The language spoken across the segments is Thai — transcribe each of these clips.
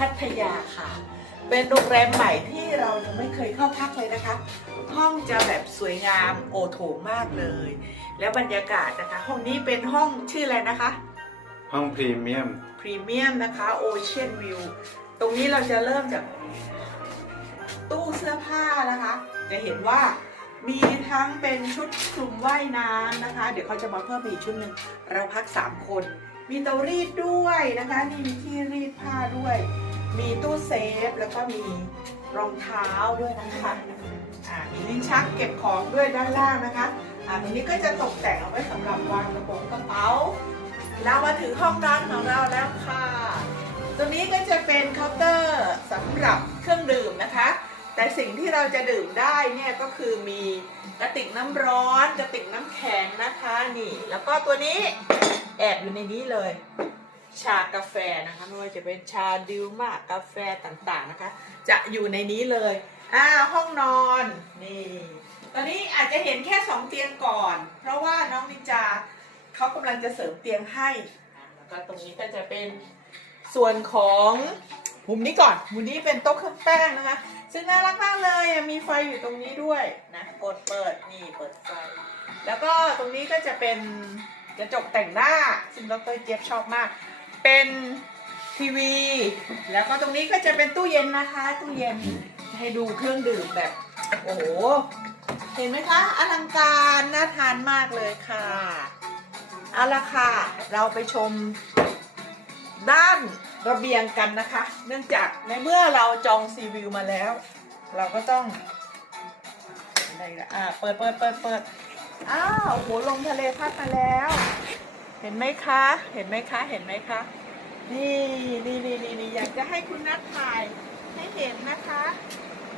พัทยาค่ะ เป็นโรงแรมใหม่ที่เรายังไม่เคยเข้าพักเลยนะคะ ห้องจะแบบสวยงามโอโถงมากเลย แล้วบรรยากาศนะคะ ห้องนี้เป็นห้องชื่ออะไรนะคะ ห้องพรีเมียม พรีเมียมนะคะโอเชียนวิว ตรงนี้เราจะเริ่มจากตู้เสื้อผ้านะคะ จะเห็นว่ามีทั้งเป็นชุดคลุมว่ายน้ำนะคะ เดี๋ยวเขาจะมาเพิ่มอีกชุดหนึ่งเราพัก 3 คน มีเตารีดด้วยนะคะ นี่มีที่รีดผ้าด้วย มีตู้เซฟแล้วก็มีรองเท้าด้วยนะคะอ่ามีลิ้นชักเก็บของด้วยด้านล่างนะคะอ่าตรงนี้ก็จะตกแต่งเอาไว้สำหรับวางกระโปรงกระเป๋า เรามาถึงห้องนอนของเราแล้วค่ะตัวนี้ก็จะเป็นเคาน์เตอร์สำหรับเครื่องดื่มนะคะ แต่สิ่งที่เราจะดื่มได้เนี่ยก็คือมีกระติกน้ำร้อนกระติกน้ำแข็งนะคะนี่ แล้วก็ตัวนี้แอบอยู่ในนี้เลย ชากาแฟนะคะไม่ว่าจะเป็นชาดิวมากกาแฟต่างๆนะคะ จะอยู่ในนี้เลยอ่าห้องนอนนี่ตอนนี้อาจจะเห็นแค่สองเตียงก่อน เพราะว่าน้องนินจาเขากำลังจะเสริมเตียงให้แล้วก็ตรงนี้ก็จะเป็นส่วนของมุมนี้ก่อนมุมนี้เป็นโต๊ะเครื่องแป้งนะคะ ซึ่งน่ารักมากเลยมีไฟอยู่ตรงนี้ด้วยนะกดเปิดนี่เปิดไฟ แล้วก็ตรงนี้ก็จะเป็นกระจกแต่งหน้า ซึ่งดรเจี๊ยบชอบมาก เป็นทีวี แล้วก็ตรงนี้ก็จะเป็นตู้เย็นนะคะ ตู้เย็นให้ดูเครื่องดื่มแบบ โอ้โห เห็นไหมคะอลังการน่าทานมากเลยค่ะเอาละค่ะ เราไปชมด้านระเบียงกันนะคะ เนื่องจากในเมื่อเราจองซีวิวมาแล้ว เราก็ต้องอะไรละอ่าเปิดเปิดเปิดเปิดอ้าวโหลงทะเลพัดมาแล้ว เห็นไหมคะ เห็นไหมคะ เห็นไหมคะ นี่นี่นี่นี่นี่อยากจะให้คุณนัทถ่ายให้เห็นนะคะ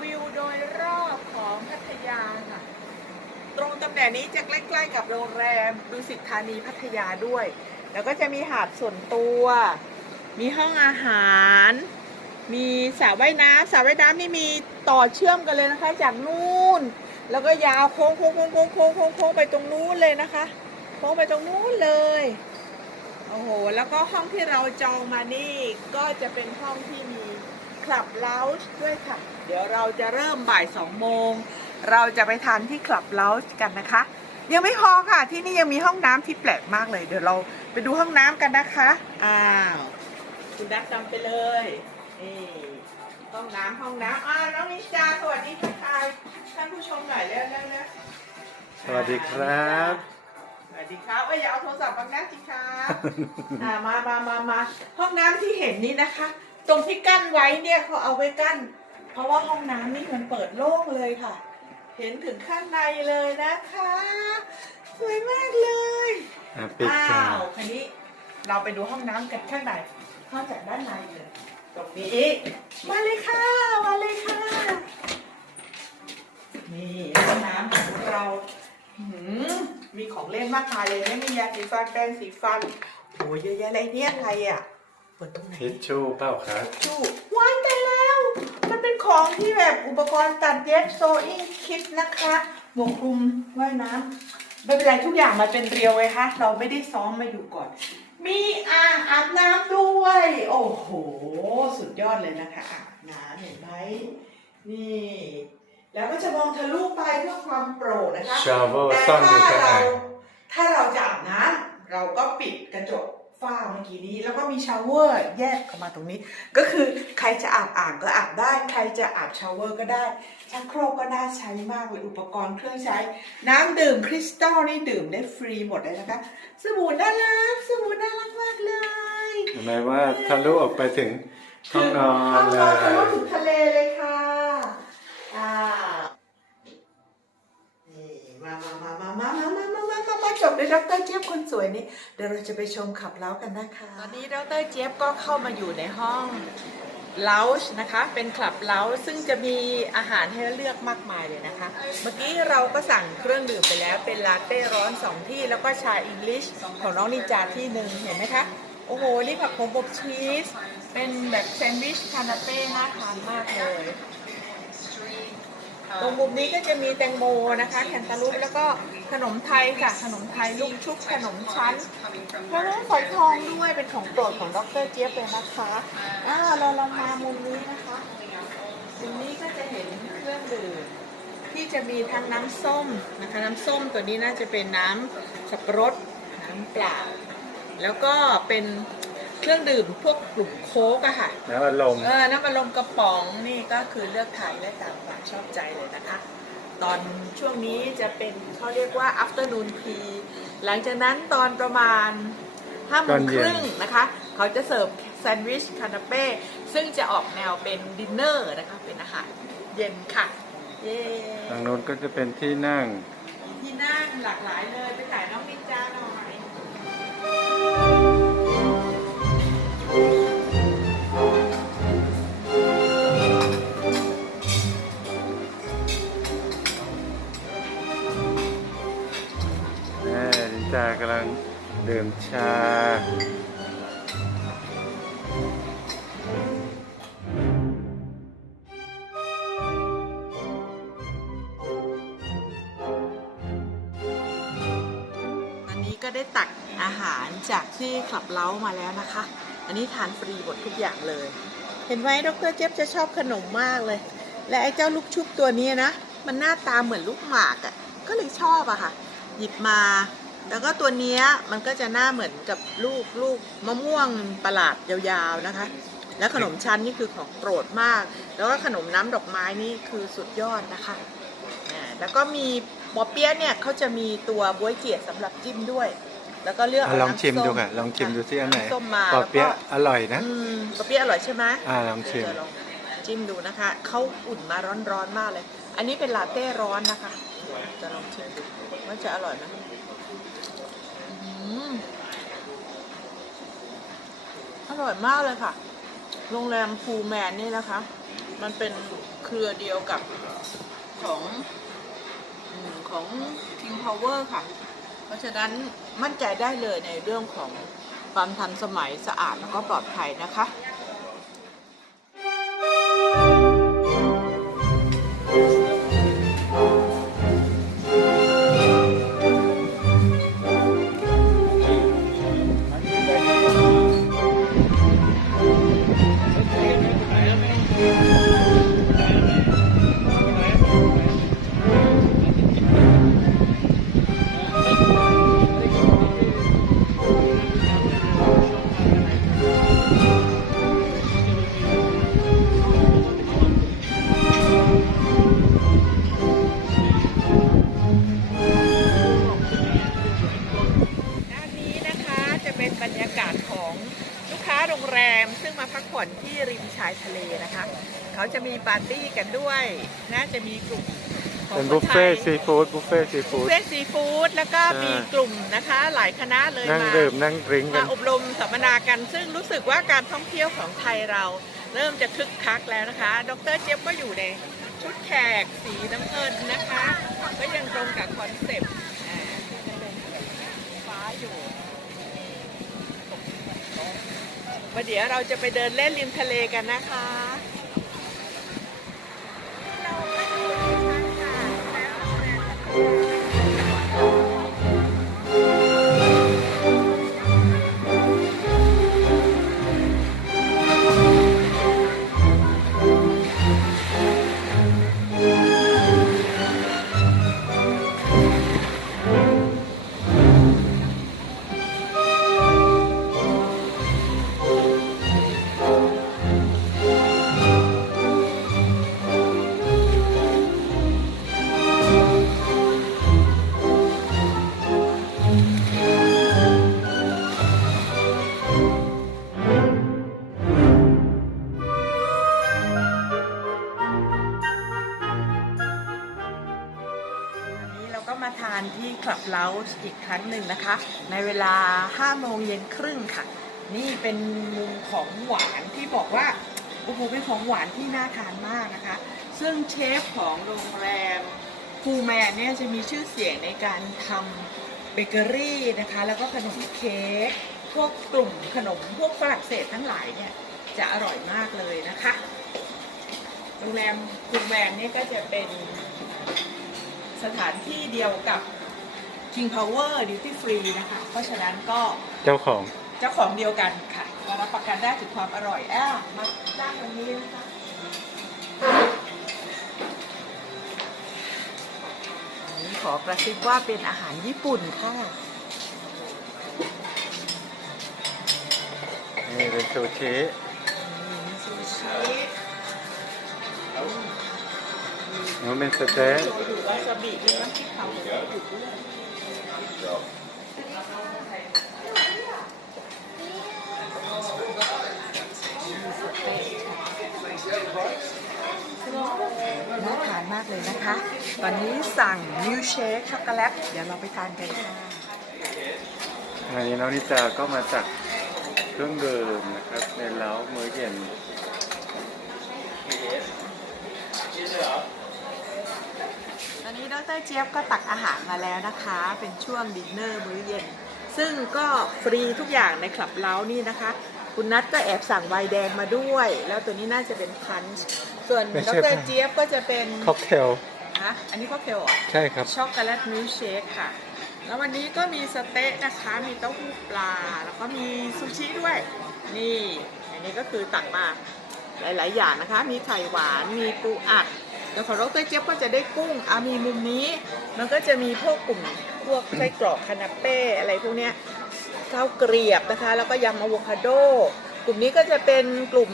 วิวโดยรอบของพัทยาค่ะ ตรงตำแหน่งนี้จะใกล้ๆกับโรงแรมดุสิตธานีพัทยาด้วย แล้วก็จะมีหาดส่วนตัว มีห้องอาหาร มีสระว่ายน้ำสระว่ายน้ำนี่มีต่อเชื่อมกันเลยนะคะ จากนู่น แล้วก็ยาวโค้งโค้งโค้งโค้งโค้งโค้งโค้งไปตรงนู้นเลยนะคะ โค้งไปตรงนู้นเลย โอ้โห แล้วก็ห้องที่เราจองมานี่ก็จะเป็นห้องที่มีคลับเลาส์ด้วยค่ะ เดี๋ยวเราจะเริ่มบ่ายสองโมง เราจะไปทานที่คลับเลาส์กันนะคะ ยังไม่พอค่ะ ที่นี่ยังมีห้องน้ำที่แปลกมากเลย เดี๋ยวเราไปดูห้องน้ำกันนะคะ อ้าว คุณดักจำไปเลย นี่ ห้องน้ำห้องน้ำอ้าวน้องนิชาสวัสดีทักทายท่านผู้ชมหน่อยเร็วเร็วเร็วสวัสดีครับ สวัสดีครับเอ้ยอย่าเอาโทรศัพท์มาแน่สิครับอ่ามามามามาห้องน้ำที่เห็นนี่นะคะ ตรงที่กั้นไว้เนี่ยเขาเอาไว้กั้น เพราะว่าห้องน้ำนี่มันเปิดโล่งเลยค่ะ เห็นถึงข้างในเลยนะคะ สวยมากเลย อะปิดอ้าค่ะวคันนี้เราไปดูห้องน้ำกันข้างในเข้าจากด้านในเลย ตรงนี้มาเลยค่ะมาเลยค่ะ นี่ห้องน้ำของเราหืม มีของเล่นมากมายเลยนะมียาสีฟันแปรงสีฟันโอ้ยเยอะแยะอะไรเนี่ยอะไรอะเปิดตรงไหนทิชชู่เปล่าครับชูว้ายแต่แล้ว มันเป็นของที่แบบอุปกรณ์ตัดเย็บโซอิงคิดนะคะหมวกคลุมว่ายน้ำไม่เป็นไรทุกอย่างมันเป็นเรียวไงคะเราไม่ได้ซ้อมมาอยู่ก่อน มีอ่างอาบน้ำด้วย โอ้โห สุดยอดเลยนะคะอาบน้ำเห็นไหมนี่ แล้วก็จะมองทะลุไปเพื่อความโปร่งนะคะ ชาวเวอร์แต่ซ่อนอยู่ถ้าข้างในเรา ถ้าเราจะอาบน้ำเราก็ปิดกระจกฝ้าเมื่อกี้นี้ แล้วก็มีชาวเวอร์แยกออกมาตรงนี้ ก็คือใครจะอาบอ่างก็อาบได้ ใครจะอาบชาวเวอร์ก็ได้ชักโครกก็น่าใช้มากเลยอุปกรณ์เครื่องใช้ น้ำดื่มคริสตัลนี่ดื่มได้ฟรีหมดเลยนะคะ สบู่น่ารักสบู่น่ารักมากเลยเห็นไหมว่าทะลุออกไปถึงห้องนอนห้องเลนอนทะลุยถึงทะเลเลยค่ะอ่านี่มามามามามามา มามามามามาจบด้วยดรเจี๊ยบคนสวยนี่เดี๋ยวเราจะไปชมขับเล้ากันนะคะ ตอนนี้ดรเจี๊ยบก็เข้ามาอยู่ในห้องเลาช์นะคะ เป็นคลับเลาช์ซึ่งจะมีอาหารให้เลือกมากมายเลยนะคะ เมื่อกี้เราก็สั่งเครื่องดื่มไปแล้วเป็นลาเต้ร้อนสองที่ แล้วก็ชาอิงลิชของน้องนินจาที่หนึ่งเห็นไหมคะ โอ้โห นี่ผักโขมอบชีส เป็นแบบแซนด์วิชคานาเป้น่าทานมากเลย ตรงมุมนี้ก็จะมีแตงโมนะคะแคนตาลูปแล้วก็ขนมไทยค่ะ ขนมไทยลูกชุบขนมชั้นพราะนั้นฝอยทองด้วยเป็นของโปรดของดรเจี๊ยบเลยนะคะอ่าเราเรามามุมนี้นะคะมุมนี้ก็จะเห็นเครื่องดื่มที่จะมีทั้งน้ำส้มนะคะน้ำส้มตัวนี้น่าจะเป็นน้ำสับปะรดน้ำเปล่าแล้วก็เป็น เครื่องดื่มพวกกลุ่มโค้กอะค่ะ น้ำอารมณ์เออน้ำอารมณ์กระป๋องนี่ก็คือเลือกทานได้ตามความชอบใจเลยนะคะ ตอนช่วงนี้จะเป็นเขาเรียกว่า afternoon tea หลังจากนั้นตอนประมาณ5โมงครึ่งนะคะ เขาจะเสิร์ฟแซนด์วิชคานาเป้ซึ่งจะออกแนวเป็นดินเนอร์นะคะเป็นอาหารเย็นค่ะเย้ทางโน้นก็จะเป็นที่นั่งมีที่นั่งหลากหลายเลยไปถ่ายน้องมินจ้าหน่อย จากำลังดื่มชาตอนนี้ก็ได้ตักอาหารจากที่คลับเล้ามาแล้วนะคะ อันนี้ทานฟรีหมดทุกอย่างเลย เห็นไหมดรเจี๊ยบจะชอบขนมมากเลย และไอ้เจ้าลูกชุบตัวนี้นะ มันหน้าตาเหมือนลูกหมากอะ่ะ ก็เลยชอบอะค่ะ หยิบมา แล้วก็ตัวเนี้ยมันก็จะหน้าเหมือนกับลูกลูกมะม่วงประหลาดยาวๆนะคะ แล้วขนมชั้นนี่คือของโปรดมาก แล้วก็ขนมน้ำดอกไม้นี่คือสุดยอดนะคะอ่าแล้วก็มีบอเปี๊ยะเนี่ยเขาจะมีตัวบวยเจียดสำหรับจิ้มด้วย แล้วก็เลือกอะเาลองชิมน้ำส้ดูค่ะ ลองชิมดูที่อันไหนำส้มมาปอเปี๊ยะแล้วก็อร่อยนะอืมบอเปี๊ยะอร่อยใช่ไหมอ่าลองชิมเดี๋ยวลองจิ้มดูนะคะเขาอุ่นมาร้อนๆมากเลย อันนี้เป็นลาเต้ร้อนนะคะเดี๋ยวจะลองชิมดูว่าจะอร่อยไหม อร่อยมากเลยค่ะ โรงแรมพูแมนนี่นะคะ มันเป็นเครือเดียวกับของอืมของ King Power ค่ะ เพราะฉะนั้นมั่นใจได้เลยในเรื่องของความทันสมัยสะอาดแล้วก็ปลอดภัยนะคะ ทะเลนะคะ เขาจะมีปาร์ตี้กันด้วย น่าจะมีกลุ่มของเป็นคบุนฟไทเฟ่ยซีฟู้ดบุฟเฟ่ซีบุฟู้ฟดเฟ่ซีฟู้ดแล้วก็ใช่มีกลุ่มนะคะ หลายคณะเลยนั่งมาดื่มนั่งดริงก์กัมาน อบรมสัมมนากัน ซึ่งรู้สึกว่าการท่องเที่ยวของไทยเรา เริ่มจะคึกคักแล้วนะคะ ดรเจี๊ยบก็อยู่ในชุดแขกสีน้ำเงินนะคะ ก็ยังตรงกับคอนเซ็ปต์ มาเดี๋ยวเราจะไปเดินเล่นริมทะเลกันนะคะ อีกครั้งหนึ่งนะคะ ในเวลา5โมงเย็นครึ่งค่ะ นี่เป็นมุมของหวานที่บอกว่าโอ้โหเป็นของหวานที่น่าทานมากนะคะ ซึ่งเชฟของโรงแรมฟูแมนเนี่ยจะมีชื่อเสียงในการทำเบเกอรี่นะคะ แล้วก็ขนมเค้กพวกกลุ่มขนมพวกฝรั่งเศสทั้งหลายเนี่ยจะอร่อยมากเลยนะคะ โรงแรมฟูแมนเนี่ยก็จะเป็นสถานที่เดียวกับ King Power Duty Free นะคะ เพราะฉะนั้นก็เจ้าของเจ้าของเดียวกันค่ะก็รับประกันได้ถึงความอร่อยอะมาด้านตรงนี้นะคะอันนี้ขอกระซิบว่าเป็นอาหารญี่ปุ่นค่ะนี่เป็นซูชิมีซูชิมันเป็นสเต๊ะโชยุวาซาบิมีน้ำพริกเผาอยู่ด้วย น่าทานมากเลยนะคะ ตอนนี้สั่งมิลเชคช็อกโกแลต เดี๋ยวเราไปทานกันค่ะอันนี้น้องนิจาก็มาจากเครื่องเดื่มนะครับ ในเล้ามื้อเย็นต อนนี้ดรเจี๊ยบก็ตักอาหารมาแล้วนะคะ เป็นช่วงดินเนอร์มื้อเย็น ซึ่งก็ฟรีทุกอย่างในคลับเล้านี่นะคะ คุณนัทก็แอบสั่งไวน์แดงมาด้วย แล้วตัวนี้น่าจะเป็นพันช์ส่วนไม่ดใช่รเจี๊ยบก็จะเป็นค็อกเทลฮะอันนี้ค็อกเทลเหรอ ใช่ครับ ช็อกโกแลตมิลค์เชคค่ะ แล้ววันนี้ก็มีสเต๊ะนะคะ มีเต้าหู้ปลา แล้วก็มีซูชิด้วย นี่ อันนี้ก็คือตักมาหลาย ๆ อย่างนะคะ มีไข่หวาน มีปูอัด แล้วของดรเจี๊ยบก็จะได้กุ้งอามีมุมนี้ มันก็จะมีพวกกลุ่มพวกไส้กรอกคานาเป้อะไรพวกเนี้ยข้าวเกรียบนะคะ แล้วก็ยำอะโวคาโด กลุ่มนี้ก็จะเป็นกลุ่ม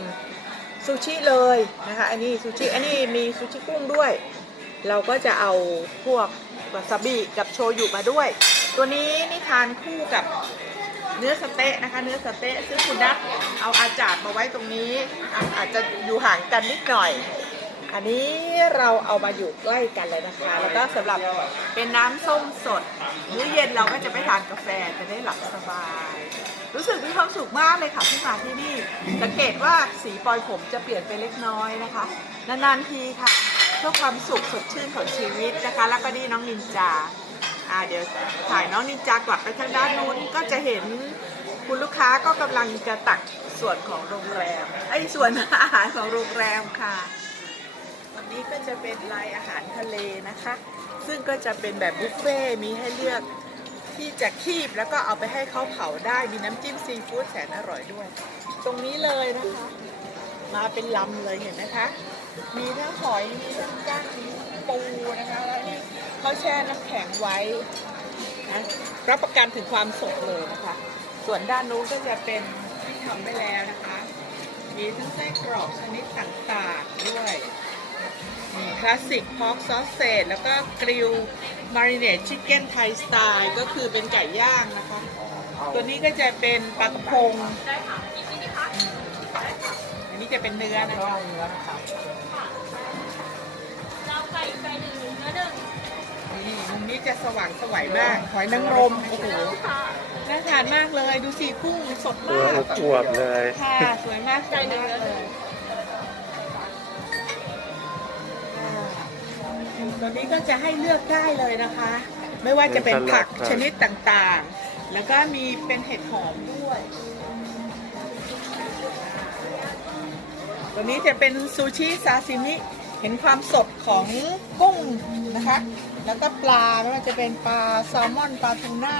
ซูชิเลยนะคะ อันนี้ซูชิ อันนี้มีซูชิกุ้งด้วย เราก็จะเอาพวกวาซาบิกับโชยุมาด้วย ตัวนี้นี่ทานคู่กับเนื้อสเต๊ะนะคะ เนื้อสเต๊ะซึ่งคุณนัทเอาอาจารย์มาไว้ตรงนี้ อาจจะอยู่ห่างกันนิดหน่อย อันนี้เราเอามาอยู่ใกล้กันเลยนะคะ แล้วก็สำหรับเป็นน้ำส้มสดมื้อเย็นเราก็จะไม่ทานกาแฟจะได้หลับสบาย รู้สึกมีความสุขมากเลยค่ะที่มาที่นี่ สังเกตว่าสีปลอยผมจะเปลี่ยนไปเล็กน้อยนะคะ นานๆทีค่ะเพื่อความสุขสดชื่นของชีวิตนะคะ แล้วก็นี่น้องนินจาอ่าเดี๋ยวถ่ายน้องนินจากลับไปทางด้านนู้นก็จะเห็นคุณลูกค้าก็กำลังจะตักส่วนของโรงแรมไอ้ส่วนอาหารของโรงแรมค่ะ นี้ก็จะเป็นลายอาหารทะเลนะคะ ซึ่งก็จะเป็นแบบบุฟเฟ่ มีให้เลือกที่จะคีบแล้วก็เอาไปให้เขาเผาได้ มีน้ำจิ้มซีฟู้ดแสนอร่อยด้วย ตรงนี้เลยนะคะ มาเป็นลำเลยเห็นไหมคะ มีทั้งหอย มีทั้งก้างมีปูนะคะ แล้วนี่เขาแช่น้ำแข็งไว้นะรับประกันถึงความสดเลยนะคะ ส่วนด้านนู้นก็จะเป็นที่ทำไปแล้วนะคะ มีทั้งไส้กรอกชนิดต่างๆด้วย คลาสสิกพอกซอสเซจแล้วก็กริลมาริเนตชิคเก้นไทยสไตล์ก็คือเป็นไก่ย่างนะคะ ตัวนี้ก็จะเป็นปลากระพงอืมอันนี้จะเป็นเนื้อนะคะเนื้อนะคะเราไก่ไก่หนึ่งเนื้อหนึ่งนี่มุมนี้จะสว่างสวยมากหอยนางรมโอ้โหน่าทานมากเลยดูสิกุ้งสดตัวมากอวบๆเลยค่ะสวยมากสวยมากเลย ตัวนี้ก็จะให้เลือกได้เลยนะคะ ไม่ว่าจะเป็นผักชนิดต่างๆ แล้วก็มีเป็นเห็ดหอมด้วยตัวนี้จะเป็นซูชิซาซิมิเห็นความสดของกุ้งนะคะ แล้วก็ปลาไม่ว่าจะเป็นปลาแซลมอนปลาทูน่า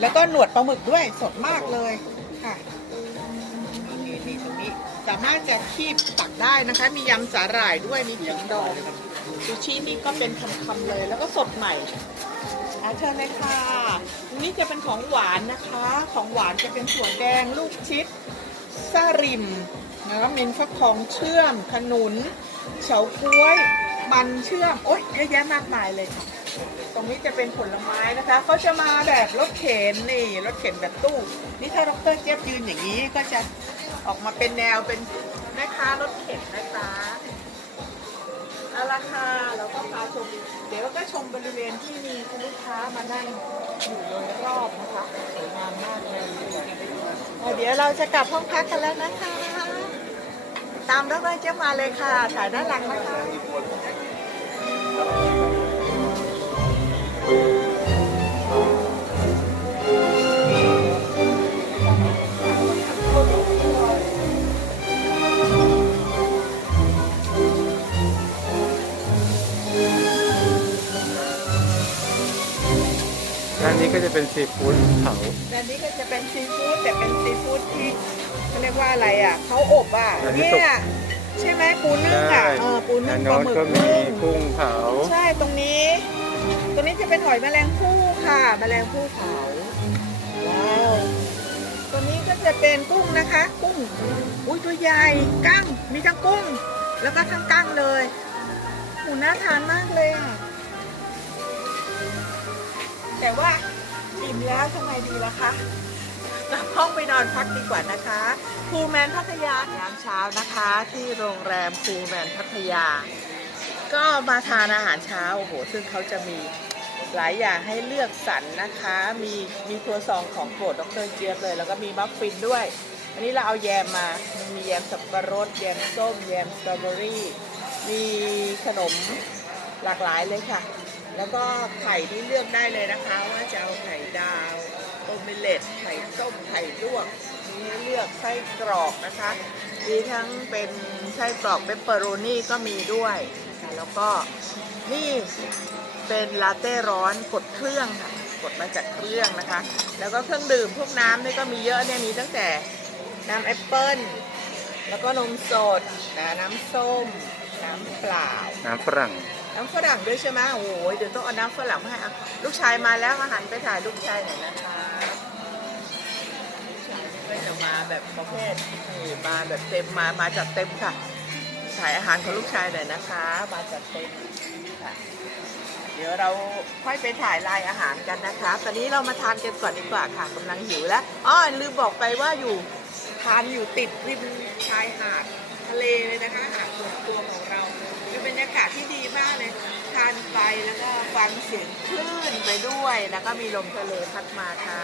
แล้วก็หนวดปลาหมึกด้วยสดมากเลยค่ะนี่นี่ตรงนี้สามารถจะคีบตักได้นะคะ มียำสาหร่ายด้วยมีขิงดอง ซูชินี่ก็เป็นคำๆเลย แล้วก็สดใหม่อะเชิญเลยค่ะตรงนี้จะเป็นของหวานนะคะ ของหวานจะเป็นถั่วแดงลูกชิดซาริมแล้วมีฟักทองเชื่อม ขนุน เฉาก๊วย มันเชื่อม โอ๊ยเยอะแยะมากมายเลยค่ะตรงนี้จะเป็นผลไม้นะคะเขาจะมาแบบรถเข็นนี่รถเข็นแบบตู้ นี่ถ้าดรเจี๊ยบยืนอย่างนี้ก็จะออกมาเป็นแนวเป็นแม่ค้ารถเข็นนะคะ อาราคาแล้วก็พาชม เดี๋ยวก็ชมบริเวณที่มีคุณลูกค้ามานั่งอยู่โดยรอบนะคะสวยงามมากเลยเดี๋ยวเราจะกลับห้องพักกันแล้วนะคะ ตามดรเจ้ามาเลยค่ะถ่ายด้านหลังนะคะ จะเป็นซีฟู้ดเผา แต่อันนี้ก็จะเป็นซีฟู้ดแต่เป็นซีฟู้ดที่เขาเรียกว่าอะไรอะเขาอบอะอันนี้เนี่สุกยใช่ไหมปูนึ่งอะเออปูนึ่อังนปลาโน้นหมึกก็มีนึ่งกุ้งเผา ใช่ตรงนี้ ตรงนี้จะเป็นหอยแมลงภู่ค่ะ แมลงภู่เผาว้าวตัวนี้ก็จะเป็นกุ้งนะคะ กุ้งอุ้ยตัวใหญ่กั้งมีทั้งกุ้ง แล้วก็ทั้งกั้งเลยหูน่าทานมากเลยอะแต่ว่า อิ่มแล้วทำไงดีล่ะคะกลับห้องไปนอนพักดีกว่านะคะพูแมนพัทยายามเช้านะคะ ที่โรงแรมพูแมนพัทยา ก็มาทานอาหารเช้าโอ้โหซึ่งเขาจะมีหลายอย่างให้เลือกสรรนะคะ มีมีครัวซองของโปรดดรเจี๊ยบเลย แล้วก็มีมัฟฟินด้วย อันนี้เราเอาแยมมา มีแยมสับปะรด แยมส้ม แยมสตรอเบอรี่ มีขนมหลากหลายเลยค่ะ แล้วก็ไข่ที่เลือกได้เลยนะคะ ว่าจะเอาไข่ดาวโอเมเล็ตไข่ต้มไข่ลวกมีให้เลือกไส้กรอกนะคะมีทั้งเป็นไส้กรอกเปปเปอโรนี่ก็มีด้วยนะคะแล้วก็นี่เป็นลาเต้ร้อนกดเครื่องค่ะกดมาจากเครื่องนะคะ แล้วก็เครื่องดื่มพวกน้ำนี่ก็มีเยอะเนี่ยมีตั้งแต่น้ำแอปเปิ้ลแล้วก็นมสดนะน้ำส้ม น้ำเปล่า น้ำฝรั่ง น้ำฝรั่งด้วยใช่ไหมโอ้ยเดี๋ยวต้องเอาน้ำฝรั่งมาให้ลูกชายมาแล้วอาหารไปถ่ายลูกชายหน่อยนะคะลูกชายก็จะมาแบบประเภทนี่มาแบบเต็มมามาจัดเต็มค่ะถ่ายอาหารของลูกชายหน่อยนะคะ มาจัดเต็มค่ะเดี๋ยวเราค่อยไปถ่ายลายอาหารกันนะคะ ตอนนี้เรามาทานกันก่อนดีกว่าค่ะกำลังหิวแล้วอ๋อลืมบอกไปว่าอยู่ทานอยู่ติดริมชายหาดทะเลเลยนะคะหาดส่วนตัวของเรา เป็นบรรยากาศที่ดีมากเลยทานไปแล้วก็ฟังเสียงคลื่นไปด้วย แล้วก็มีลมทะเลพัดมาค่ะ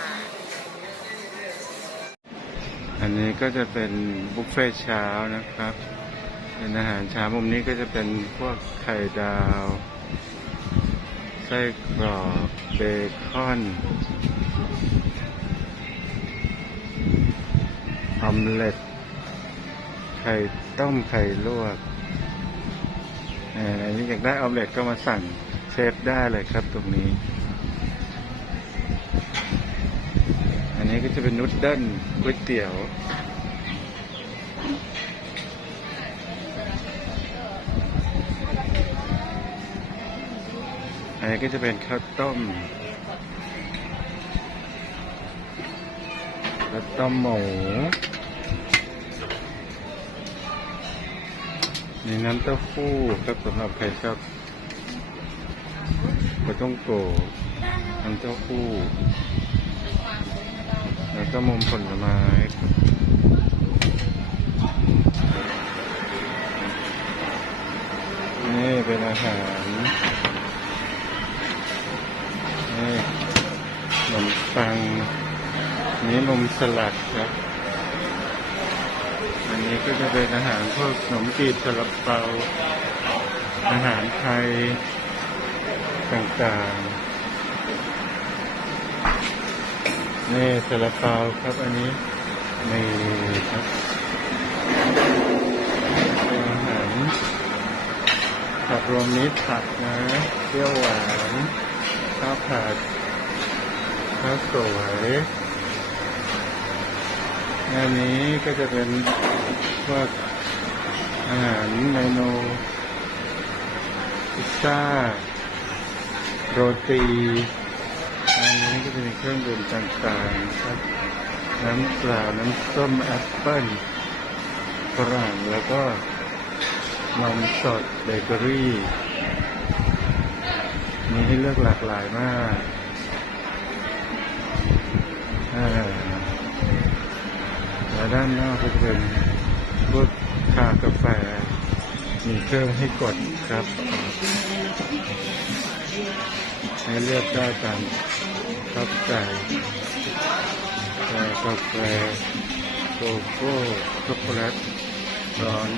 อันนี้ก็จะเป็นบุฟเฟ่ต์เช้านะครับเป็นอาหารเช้ามุมนี้ก็จะเป็นพวกไข่ดาวไส้กรอกเบคอนออมเล็ตไข่ต้มไข่ลวก อ่ออันนี้อยากได้ออมเล็ตก็มาสั่งเซฟได้เลยครับตรงนี้ อันนี้ก็จะเป็นนูดเดิลก๋วยเตี๋ยวอันนี้ก็จะเป็นข้าวต้มข้าวต้มหมู มีน้ำเต้าหู้ครับสำหรับใครชอบปลาต้องโกน้ำเต้าหู้แล้วก็มุมผลไม้นี่เป็นอาหารนี่ขนมปังนี่นมสลัดครับอันนี้ ก็จะเป็นอาหารพวกขนมจีบสลับเปาอาหารไทยต่างๆ นี่ซาลาเปาครับอันนี้นี่ครับอาหารผักรวมมิตรผักนะเปรี้ยวหวานข้าวผัดข้าวสวย อันนี้ก็จะเป็นพวกอาหารเมนูพิซซ่า โรตีอันนี้ก็จะมีเครื่องดื่มต่างๆครับน้ำเปล่าน้ำส้มแอปเปิ้ลฝรั่งแล้วก็นมสดเบเกอรี่ มีให้เลือกหลากหลายมากอ่า ด้านนอกก็จะเป็นพวกชากาแฟ มีเครื่องให้กดครับ ให้เลือกได้ตามชอบใจแต่กาแฟโกโก้ช็อกโกแลตร้อน